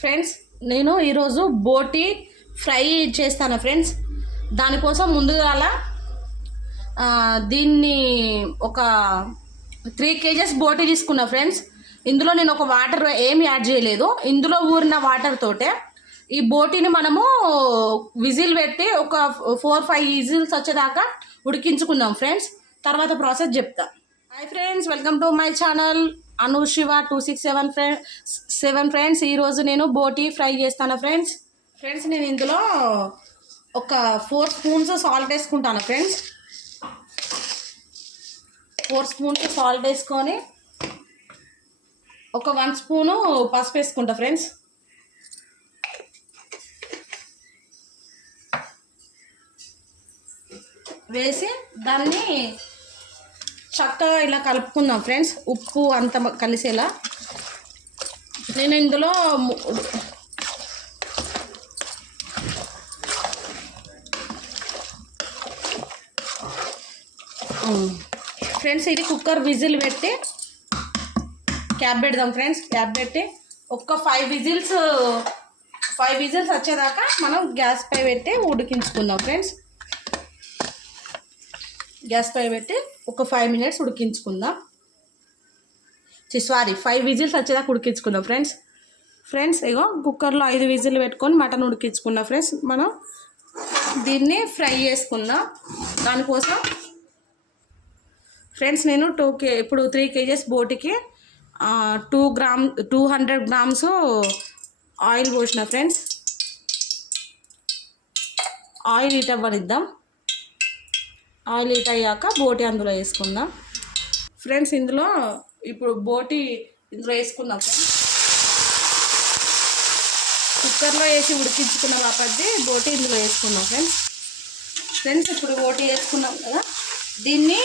Friends నేను ఈరోజు బోటి ఫ్రై చేస్తాను ఫ్రెండ్స్. దానికోసం ముందుగాల దీన్ని ఒక త్రీ కేజెస్ బోటి తీసుకున్నా ఫ్రెండ్స్. ఇందులో నేను ఒక వాటర్ ఏమి యాడ్ చేయలేదు. ఇందులో ఊరిన వాటర్ తోటే ఈ బోటిని మనము విజిల్ పెట్టి ఒక ఫోర్ ఫైవ్ విజిల్స్ వచ్చేదాకా ఉడికించుకుందాం ఫ్రెండ్స్. తర్వాత ప్రాసెస్ చెప్తా. Hi friends welcome to my channel. Anu Shiva two six seven friend seven friends ఈరోజు నేను బోటీ ఫ్రై చేస్తాను ఫ్రెండ్స్ ఫ్రెండ్స్ నేను ఇందులో ఒక ఫోర్ స్పూన్స్ సాల్ట్ వేసుకుంటాను ఫ్రెండ్స్ ఫోర్ స్పూన్స్ సాల్ట్ వేసుకొని ఒక వన్ స్పూను పసుపు వేసుకుంటా ఫ్రెండ్స్ వేసి దాన్ని చక్కగా ఇలా కలుపుకుందాం ఫ్రెండ్స్. ఉప్పు అంత కలిసేలా. నేను ఇందులో ఫ్రెండ్స్ ఇది కుక్కర్ విజిల్ పెట్టి క్యాప్ పెడదాం ఫ్రెండ్స్. క్యాప్ పెట్టి ఒక్క ఫైవ్ విజిల్స్ ఫైవ్ విజిల్స్ వచ్చేదాకా మనం గ్యాస్ పై పెట్టి ఉడికించుకుందాం ఫ్రెండ్స్. గ్యాస్ పై పెట్టి ఒక ఫైవ్ మినిట్స్ ఉడికించుకుందాం. సారీ ఫైవ్ విజిల్స్ వచ్చేదాకా ఉడికించుకుందాం ఫ్రెండ్స్ ఫ్రెండ్స్ ఇగో కుక్కర్లో ఐదు విజిల్ పెట్టుకొని మటన్ ఉడికించుకున్నాం ఫ్రెండ్స్ మనం దీన్ని ఫ్రై చేసుకుందాం. దానికోసం ఫ్రెండ్స్ నేను టూ కే ఇప్పుడు three kgs బోటికి two gram two hundred grams oil పోసిన ఫ్రెండ్స్ ఆయిల్ హీట్ అవ్వనిద్దాం. ఆయిల్ హీట్ అయ్యాక బోటి అందులో వేసుకుందాం. ఫ్రెండ్స్ ఇందులో ఇప్పుడు బోటి ఇందులో వేసుకుందాం ఫ్రెండ్స్. కుక్కర్లో వేసి ఉడికించుకున్నాం కాబట్టి బోటి ఇందులో వేసుకుందాం ఫ్రెండ్స్. ఫ్రెండ్స్ ఇప్పుడు బోటి వేసుకున్నాం కదా. దీన్ని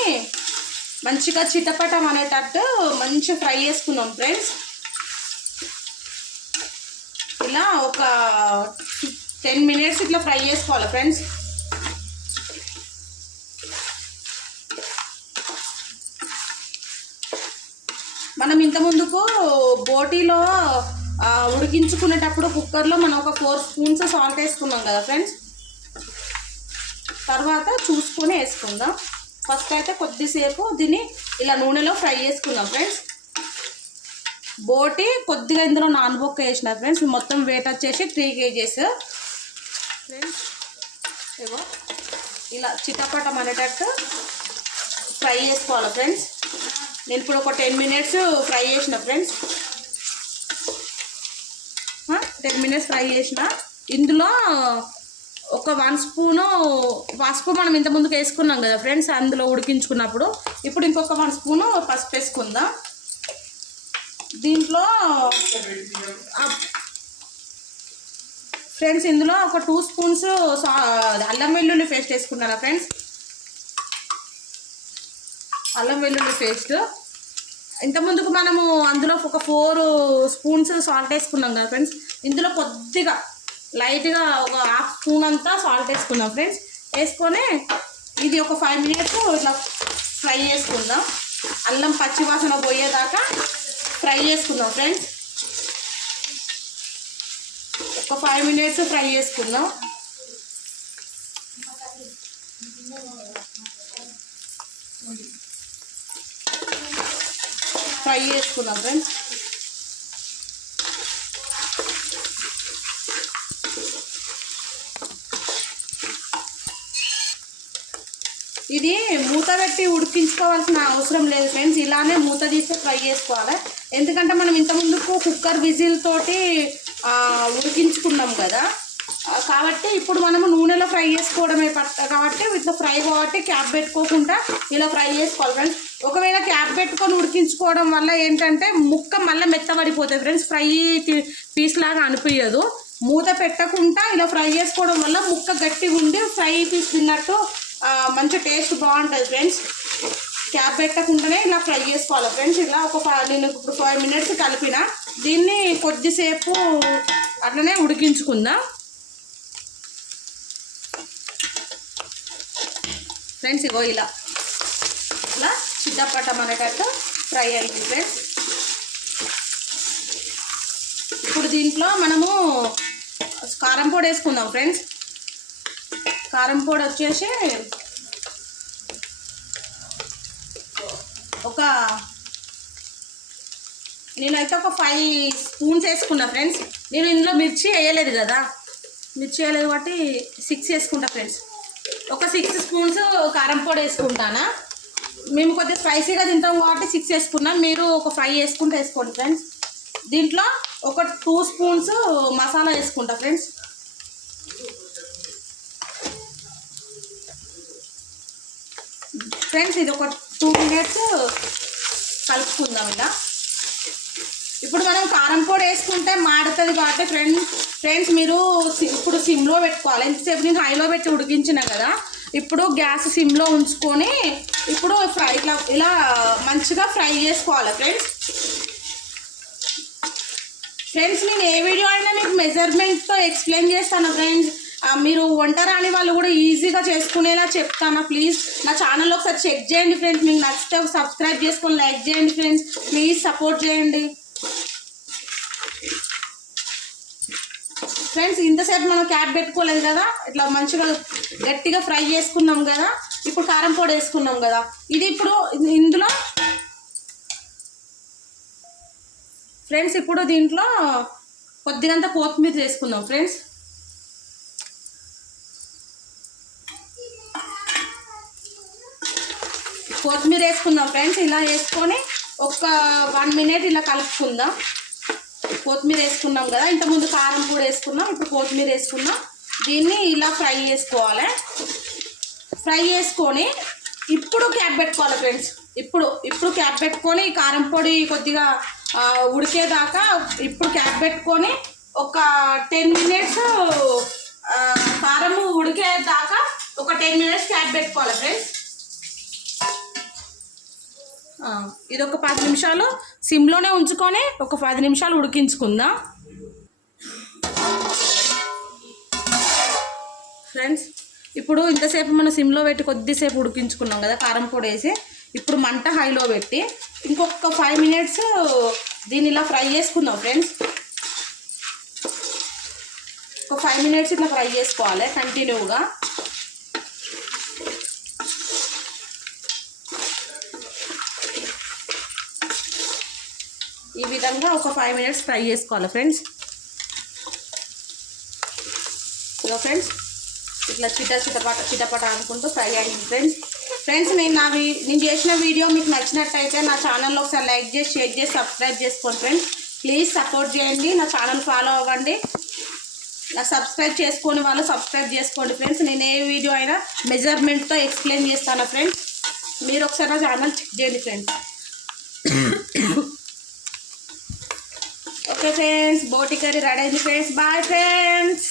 మంచిగా చిటపటం అనేటట్టు మంచిగా ఫ్రై చేసుకున్నాం ఫ్రెండ్స్. ఇలా ఒక టెన్ మినిట్స్ ఇట్లా ఫ్రై చేసుకోవాలి ఫ్రెండ్స్. మనం ఇంత ముందుకు బోటీలో ఉడికించుకునేటప్పుడు కుక్కర్లో మనం ఒక ఫోర్ స్పూన్స్ సాల్ట్ వేసుకున్నాం కదా ఫ్రెండ్స్? తర్వాత చూసుకొని వేసుకుందాం. ఫస్ట్ అయితే కొద్దిసేపు దీన్ని ఇలా నూనెలో ఫ్రై చేసుకుందాం ఫ్రెండ్స్. బోటి కొద్దిగా ఇందులో నానబొక్క వేసిన ఫ్రెండ్స్. మొత్తం వెయిట్ వచ్చేసి త్రీ కేజీస్. ఫ్రెండ్స్ ఏవో ఇలా చిట్టపటం అనేటట్టు ఫ్రై చేసుకోవాలి ఫ్రెండ్స్. నేను ఇప్పుడు ఒక టెన్ మినిట్స్ ఫ్రై చేసిన ఫ్రెండ్స్ టెన్ మినిట్స్ ఫ్రై చేసిన. ఇందులో ఒక వన్ స్పూను పసుపు మనం ఇంత ముందుకు వేసుకున్నాం కదా ఫ్రెండ్స్ అందులో ఉడికించుకున్నప్పుడు. ఇప్పుడు ఇంకొక వన్ స్పూను పసుపు వేసుకుందాం. దీంట్లో ఫ్రెండ్స్ ఇందులో ఒక టూ స్పూన్స్ అల్లం వెల్లుల్లి పేస్ట్ వేసుకున్నాను ఫ్రెండ్స్ అల్లం వెల్లుల్లి పేస్ట్. ఇంతకుముందుకు మనము అందులో ఒక ఫోర్ స్పూన్స్ సాల్ట్ వేసుకున్నాం కదా ఫ్రెండ్స్. ఇందులో కొద్దిగా లైట్గా ఒక హాఫ్ స్పూన్ అంతా సాల్ట్ వేసుకున్నాం ఫ్రెండ్స్. వేసుకొని ఇది ఒక ఫైవ్ మినిట్స్ ఇట్లా ఫ్రై చేసుకుందాం. అల్లం పచ్చి వాసన పోయేదాకా ఫ్రై చేసుకుందాం ఫ్రెండ్స్. ఒక ఫైవ్ మినిట్స్ ఫ్రై చేసుకుందాం. ఫ్రై చేసుకుందాం ఫ్రెండ్స్. ఇది మూత పెట్టి ఉడికించుకోవాల్సిన అవసరం లేదు ఫ్రెండ్స్. ఇలానే మూత తీస్తే ఫ్రై చేసుకోవాలి. ఎందుకంటే మనం ఇంతకుముందుకు కుక్కర్ విజిల్ తోటి ఉడికించుకున్నాం కదా. కాబట్టి ఇప్పుడు మనము నూనెలో ఫ్రై చేసుకోవడమే పట్ట కాబట్టి ఇట్లా ఫ్రై కాబట్టి క్యాప్ పెట్టుకోకుండా ఇలా ఫ్రై చేసుకోవాలి ఫ్రెండ్స్. ఒకవేళ క్యాప్ పెట్టుకొని ఉడికించుకోవడం వల్ల ఏంటంటే ముక్క మళ్ళీ మెత్తబడిపోతుంది ఫ్రెండ్స్. ఫ్రై పీస్ లాగా అనిపించదు మూత పెట్టకుండా ఇలా ఫ్రై చేసుకోవడం వల్ల ముక్క గట్టిగా ఉండి ఫ్రై పీస్ తిన్నట్టు మంచి టేస్ట్ బాగుంటుంది ఫ్రెండ్స్. క్యాప్ పెట్టకుండానే ఇలా ఫ్రై చేసుకోవాలి ఫ్రెండ్స్. ఇలా ఒక నేను ఇప్పుడు ఫైవ్ మినిట్స్ కలిపిన. దీన్ని కొద్దిసేపు అట్లనే ఉడికించుకుందాం. ఫ్రెండ్స్ ఇగో ఇలా. చిట్టపట్టం అనేటట్టు ఫ్రై అయింది ఫ్రెండ్స్. ఇప్పుడు దీంట్లో మనము కారం పొడి వేసుకుందాం ఫ్రెండ్స్. కారం పొడి వచ్చేసి ఒక నేనైతే ఒక ఫైవ్ స్పూన్స్ వేసుకున్నా ఫ్రెండ్స్. నేను ఇందులో మిర్చి వేయలేదు కదా. మిర్చి వేయలేదు కాబట్టి సిక్స్ వేసుకుంటా ఫ్రెండ్స్. ఒక సిక్స్ స్పూన్స్ కారం పొడి వేసుకుంటానా? మేము కొద్దిగా స్పైసీగా తింటాం కాబట్టి సిక్స్ వేసుకున్నాం. మీరు ఒక ఫైవ్ వేసుకుంటే వేసుకోండి ఫ్రెండ్స్ దీంట్లో ఒక టూ స్పూన్స్ మసాలా వేసుకుంటా ఫ్రెండ్స్ ఫ్రెండ్స్ ఇది ఒక టూ మినిట్స్ కలుపుకుందాం ఇలా. ఇప్పుడు మనం కారం పొడి వేసుకుంటే మాడుతుంది కాబట్టి ఫ్రెండ్స్ ఫ్రెండ్స్ మీరు సి- ఇప్పుడు సిమ్లో పెట్టుకోవాలి. ఎంతసేపు నేను హైలో పెట్టి ఉడికించిన కదా. ఇప్పుడు గ్యాస్ సిమ్లో ఉంచుకొని ఇప్పుడు ఫ్రై ఇట్లా ఇలా మంచిగా ఫ్రై చేసుకోవాలి ఫ్రెండ్స్. ఫ్రెండ్స్ నేను ఏ వీడియో అయినా మీకు మెజర్మెంట్తో ఎక్స్ప్లెయిన్ చేస్తాను ఫ్రెండ్స్. మీరు వంట రాని వాళ్ళు కూడా ఈజీగా చేసుకునేలా చెప్తాను ప్లీజ్. నా ఛానల్ ఒకసారి చెక్ చేయండి ఫ్రెండ్స్. మీకు నచ్చితే సబ్స్క్రైబ్ చేసుకొని లైక్ చేయండి ఫ్రెండ్స్. ప్లీజ్ సపోర్ట్ చేయండి. ఫ్రెండ్స్ ఇంతసేపు మనం క్యాప్ పెట్టుకోలేదు కదా? ఇట్లా మంచిగా గట్టిగా ఫ్రై చేసుకున్నాం కదా? ఇప్పుడు కారం పొడి వేసుకున్నాం కదా? ఇది ఇప్పుడు ఇందులో ఫ్రెండ్స్ ఇప్పుడు దీంట్లో కొద్దిగంత కొత్తిమీర వేసుకుందాం ఫ్రెండ్స్ కొత్తిమీర వేసుకుందాం ఫ్రెండ్స్ ఇలా వేసుకొని ఒక వన్ మినిట్ ఇలా కలుపుకుందాం. కొత్తిమీర వేసుకున్నాం కదా ఇంతకుముందు కారం కూడా వేసుకున్నాం ఇప్పుడు కొత్తిమీర వేసుకున్నాం. దీన్ని ఇలా ఫ్రై చేసుకోవాలి. ఫ్రై చేసుకొని ఇప్పుడు క్యాప్ పెట్టుకోవాలి ఫ్రెండ్స్. ఇప్పుడు ఇప్పుడు క్యాప్ పెట్టుకొని కారం పొడి కొద్దిగా ఉడికేదాకా ఇప్పుడు క్యాప్ పెట్టుకొని ఒక టెన్ మినిట్స్ కారం ఉడికేదాకా ఒక టెన్ మినిట్స్ క్యాప్ పెట్టుకోవాలి ఫ్రెండ్స్. ఇది ఒక పది నిమిషాలు సిమ్లోనే ఉంచుకొని ఒక పది నిమిషాలు ఉడికించుకుందాం. ఫ్రెండ్స్ ఇప్పుడు ఇంతసేపు మనం సిమ్లో పెట్టి కొద్దిసేపు ఉడికించుకున్నాం కదా కారం పొడి వేసి. ఇప్పుడు మంట హైలో పెట్టి ఇంకొక ఫైవ్ మినిట్స్ దీన్ని ఇలా ఫ్రై చేసుకుందాం ఫ్రెండ్స్ ఒక ఫైవ్ మినిట్స్ ఇట్లా ఫ్రై చేసుకోవాలి కంటిన్యూగా విధంగా ఒక ఫైవ్ మినిట్స్ ఫ్రై చేసుకోవాలి ఫ్రెండ్స్ ఇదో ఫ్రెండ్స్ ఇట్లా చిట చిటపట చిటపట అనుకుంటూ ఫ్రై అయ్యింది ఫ్రెండ్స్ ఫ్రెండ్స్ నేను నా వీ నేను చేసిన వీడియో మీకు నచ్చినట్టయితే నా ఛానల్లో ఒకసారి లైక్ చేసి షేర్ చేసి సబ్స్క్రైబ్ చేసుకోండి ఫ్రెండ్స్ ప్లీజ్ సపోర్ట్ చేయండి నా ఛానల్ ఫాలో అవ్వండి. నా సబ్స్క్రైబ్ చేసుకొని వాళ్ళు సబ్స్క్రైబ్ చేసుకోండి ఫ్రెండ్స్ నేను ఏ వీడియో అయినా మెజర్మెంట్తో ఎక్స్ప్లెయిన్ చేస్తాను ఫ్రెండ్స్ మీరు ఒకసారి నా ఛానల్ చెక్ చేయండి ఫ్రెండ్స్ ఓకే ఫ్రెండ్స్ బోటి కర్రీ రెడీ అయింది ఫ్రెండ్స్ బాయ్ ఫ్రెండ్స్